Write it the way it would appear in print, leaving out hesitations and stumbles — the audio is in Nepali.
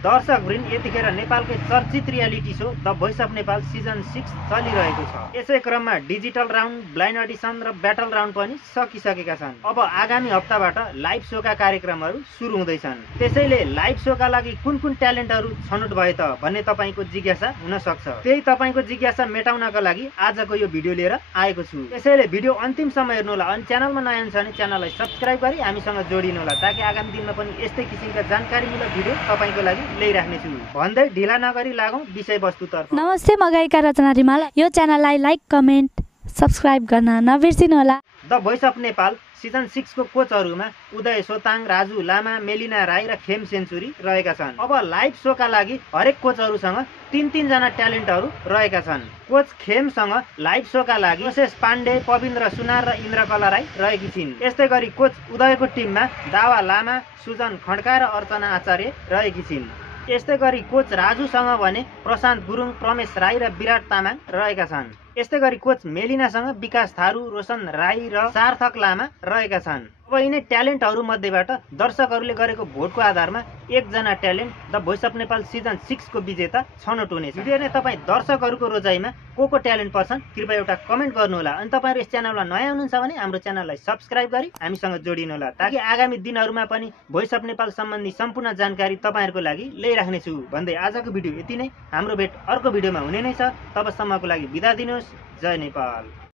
दर्शकवृन्द, यतिखेर नेपालकै चर्चित reality so the voice of Nepal season 6 चलिरहेको छ। यसै क्रममा डिजिटल राउन्ड, ब्लाइन्ड अडिसन र ब्याटल राउन्ड पनि सकिसकेका छन्। अब आगामी हप्ताबाट लाइभ सोका कार्यक्रमहरू सुरु हुँदैछन्। त्यसैले लाइभ सोका लागि कुन कुन ट्यालेन्टहरू छनौट भए त भन्ने तपाईको जिज्ञासा हुन सक्छ। त्यही तपाईको जिज्ञासा मेटाउनका लागि आजको यो भिडियो लिएर आएको छु। त्यसैले भिडियो अन्तिमसम्म हेर्नु होला। अनि च्यानलमा नयाँ हुनुहुन्छ भने च्यानललाई सब्स्क्राइब गरी हामीसँग जोडिनु होला, ताकि आगामी दिनमा पनि यस्तै किसिमका जानकारीमूलक भिडियो तपाईको लागि ल्याइराख्नेछु। भन्दै ढिला नगरी लागौं विषयवस्तुतर्फ। नमस्ते, म गायिका रचना रिमाल। यो च्यानललाई लाइक, कमेन्ट, सब्स्क्राइब गर्न नबिर्सिनु होला। The voice of Nepal season 6 को कोचहरूमा उदय सोताङ, राजु लामा, मेलिना राई र खेम सेन्चुरी रहेका छन्। अब लाइभ सोका लागि हरेक कोचहरूसँग 3-3 जना ट्यालेन्टहरू रहेका छन्। कोच खेमसँग लाइभ सोका लागि विशेष पाण्डे, पविन्द्र सुनार र इन्द्रकला राई रहेकी छिन्। यस्तै गरी कोच उदयको टिममा दावा लामा, सुजन खड्का र अर्चना आचार्य रहेकी छिन्। यस्तै गरी कोच राजुसँग भने प्रशान्त गुरुङ, प्रमेश राई र विराट तामाङ रहेका छन्। यस्तै गरी कोच मेलिनासँग विकास थारू, रोशन राई र सार्थक लामा रहेका छन्। अब यिनै ट्यालेन्टहरू मध्येबाट दर्शकहरूले गरेको भोटको आधारमा एकजना talent the voice of Nepal season 6 को विजेता छनौट हुनेछ। भिडियो नै तपाईँ दर्शकहरूको रोजाइमा को ट्यालेन्ट पर्छन् कृपया एउटा कमेन्ट गर्नुहोला। अनि तपाईँहरू यस च्यानलमा नयाँ हुनुहुन्छ भने हाम्रो च्यानललाई सब्स्क्राइब गरी हामीसँग जोडिनु होला, ताकि आगामी दिनहरूमा पनि भोइस अफ नेपाल सम्बन्धी सम्पूर्ण जानकारी तपाईँहरूको लागि ल्याइराख्नेछु। भन्दै आजको भिडियो यति नै। हाम्रो भेट अर्को भिडियोमा हुने नै छ। तबसम्मको लागि बिदा दिनुहोस्। जय नेपाल।